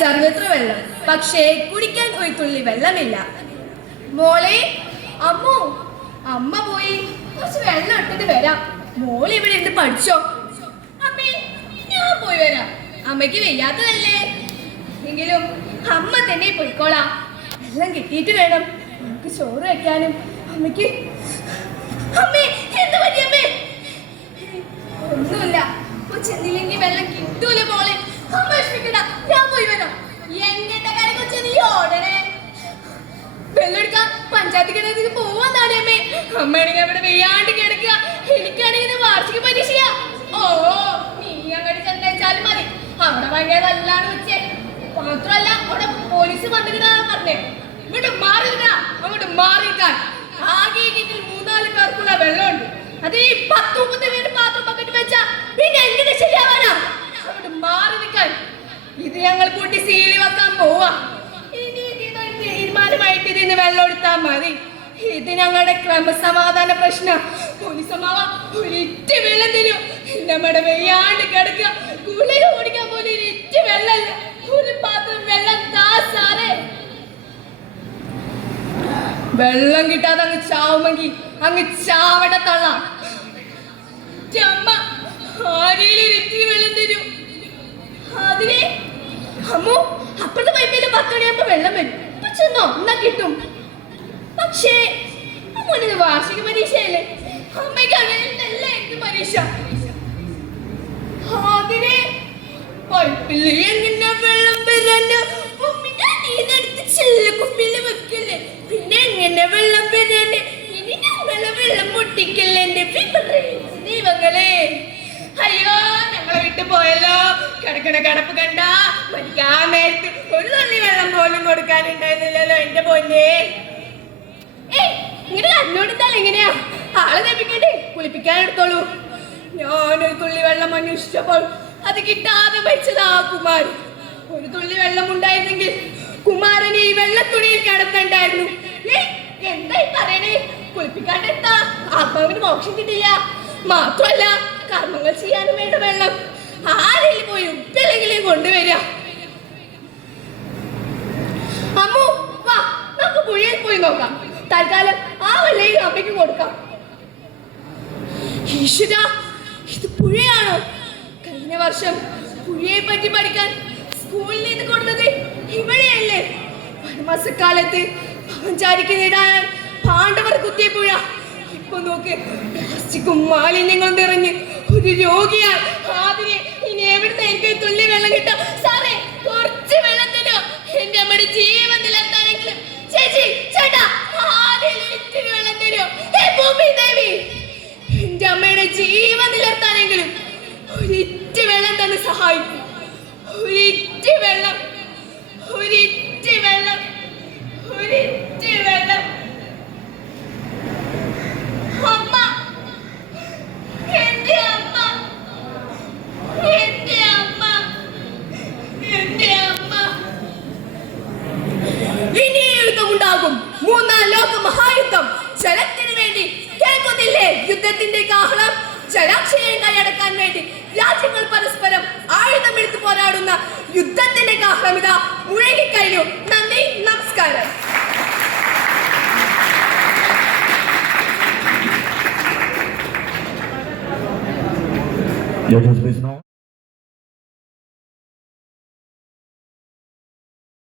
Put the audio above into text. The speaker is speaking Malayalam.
സർവത്ര വെള്ളം പക്ഷേ കുടിക്കാൻ ഒരു തുള്ളി വെള്ളമില്ല. മോളെ അമ്മു അമ്മ പോയി. കുറച്ച് വെള്ളം ഇട്ടിട്ട് വരാം. മോൾ ഇവിടെ ഇരുന്ന് പഠിച്ചോ. ഞാൻ പോയി വരാം. അമ്മയ്ക്ക് വയ്യാത്തതല്ലേ? എങ്കിലും അമ്മ തന്നെ പോയിക്കോളാം. വെള്ളം കിട്ടിയിട്ട് വേണം. നമുക്ക് ചോറ് വയ്ക്കാനും അമ്മയ്ക്ക് അമ്മേ അമ്മയാണെങ്കിൽ അവിടെ വെയ്യാണ്ട് കിടക്കുക. എനിക്കാണെങ്കിൽ വാർഷിക പരീക്ഷയാ. ഓ നീ അങ്ങോട്ട് ചെന്നേച്ചാലും മതി. അവിടെ ഭയങ്കര നല്ലാണ് വെച്ചേ. മാത്രമല്ല അവിടെ പോലീസ് വന്നിട്ടാ പറഞ്ഞേ. ഇങ്ങോട്ട് മാറിയിട്ടാ അങ്ങോട്ട് മാറിയിട്ടാ ആകെ കിറ്റിൽ മൂന്നാൽ പേർക്കുള്ള വെള്ളമുണ്ട്. അത് ഈ പത്ത് മുപ്പത് പേര് പാത്രം പക്കറ്റ് വെച്ചാ പിന്നെ എങ്ങനെ ശരിയാവാനാ? അങ്ങോട്ട് മാറി നിൽക്കാൻ. ഇത് ഞങ്ങൾ കൂട്ടി സീലി വെക്കാൻ പോവാ. ഇനി ഇതിനൊരു തീരുമാനമായിട്ട് ഇതിന് വെള്ളം എടുത്താൽ മതി. ഇത് ഞങ്ങളുടെ ക്രമസമാധാന പ്രശ്നം. പോലീസമാവ ഒരിറ്റ വെള്ളം തരും നമ്മുടെ വെയ്യാണ്ട് കിടക്കുക. ഗുളിക ഓടിക്കാൻ പോലും ഒരിറ്റ വെള്ളമില്ല. ഒരു പാത്രം വെള്ളം താ സാറേ. വെള്ളം കിട്ടാതെ അങ്ങ് ചാവുമെങ്കിൽ അങ്ങ് ചാവട തള്ള. അമ്മ ആരെയും ഇത്തിരി വെള്ളം തരൂ. അപ്പുറത്തെ പൈപ്പിൽ പത്തണിയാകുമ്പോ വെള്ളം വരും. ഇപ്പൊ ചെന്നോ? എന്നാ കിട്ടും. അമ്മൂന് വാർഷിക പരീക്ഷയല്ലേ? അമ്മയ്ക്ക് അങ്ങനെയല്ല എന്ത് പരീക്ഷ? അതിനെ പൈപ്പിൽ എങ്ങനെ വെള്ളം വരാന്. ഉമ്മി, ഞാൻ ഇതെടുത്ത് ചില്ലക്കുപ്പിയിൽ വെക്കില്ലേ. പിന്നെ എങ്ങനെ വെള്ളം വരാന്. ഇനി ഞങ്ങളെ വെള്ളം പൊട്ടിക്കല്ലേ എന്റെ ദൈവങ്ങളെ. അയ്യോ ഞങ്ങളെ വിട്ടു പോയല്ലോ. കിടക്കണ കിടപ്പ് കണ്ട മരിക്കാൻ നേരത്ത് ഒരു തള്ളി വെള്ളം പോലും കൊടുക്കാനുണ്ടായിരുന്നില്ലല്ലോ എന്റെ പൊന്നേ. ഇങ്ങനെ കണ്ണോടുത്താൽ എങ്ങനെയാ ആളെ ലഭിക്കണ്ടേ കുളിപ്പിക്കാൻ എടുത്തോളൂ. ഞാനൊരു തുള്ളി വെള്ളം അന്വേഷിച്ചപ്പോൾ അത് കിട്ടാതെ വെച്ചതാ കുമാരൻ. ഒരു തുള്ളി വെള്ളം ഉണ്ടായിരുന്നെങ്കിൽ കുമാരനെ ഈ വെള്ളത്തുണിയിൽ കിടക്കണ്ടായിരുന്നു. ഏയ് എന്തായി പറയണേ? കുളിപ്പിക്കാണ്ടെടുത്താ ആത്മാവിന് മോക്ഷം മാത്രമല്ല കർമ്മങ്ങൾ ചെയ്യാനും വേണ്ട വെള്ളം ആരെങ്കിലും പോയി ഉപ്പില്ലെങ്കിലും കൊണ്ടുവരിക. അമ്മു വാ നമുക്ക് പുഴയിൽ നോക്കാം. തൽക്കാലം വെള്ളയിൽ അമ്മയ്ക്ക് കൊടുക്കാം. ഈശ്വര ഇത് പുഴയാണോ? കഴിഞ്ഞ വർഷം പുഴയെ പറ്റി പഠിക്കാൻ സ്കൂളിൽ നിന്ന് കൊടുത്തത് ഇവിടെയല്ലേ? വനമാസക്കാലത്ത് പവഞ്ചാരിക്ക് നേടാൻ പാണ്ഡവർ കുത്തിയ പുഴ. ഇപ്പൊ നോക്ക് പ്ലാസ്റ്റിക്കും മാലിന്യങ്ങളും നിറഞ്ഞ് ഒരു രോഗിയാണ് ആദ്യം ഇനി എവിടുന്ന് എനിക്ക് തുള്ളി വെള്ളം കിട്ടാം? സഹായിക്കും. ഒരിറ്റി വെള്ളം ഒരിറ്റി വെള്ളം ഒരിറ്റി വെള്ളം. അമ്മ എന്റെ അമ്മ എന്റെ അമ്മ എന്റെ ലോക മഹായുദ്ധം. ജലത്തിന് വേണ്ടി കേൾക്കുന്നില്ലേ? യുദ്ധത്തിന്റെ കാഹളം. ജലാശയം കൈയടക്കാൻ വേണ്ടി രാജ്യങ്ങൾ യുദ്ധത്തിന്റെ കാഹളം ഇതാ മുഴങ്ങിക്കഴിഞ്ഞു നന്ദി നമസ്കാരം Judges, please now.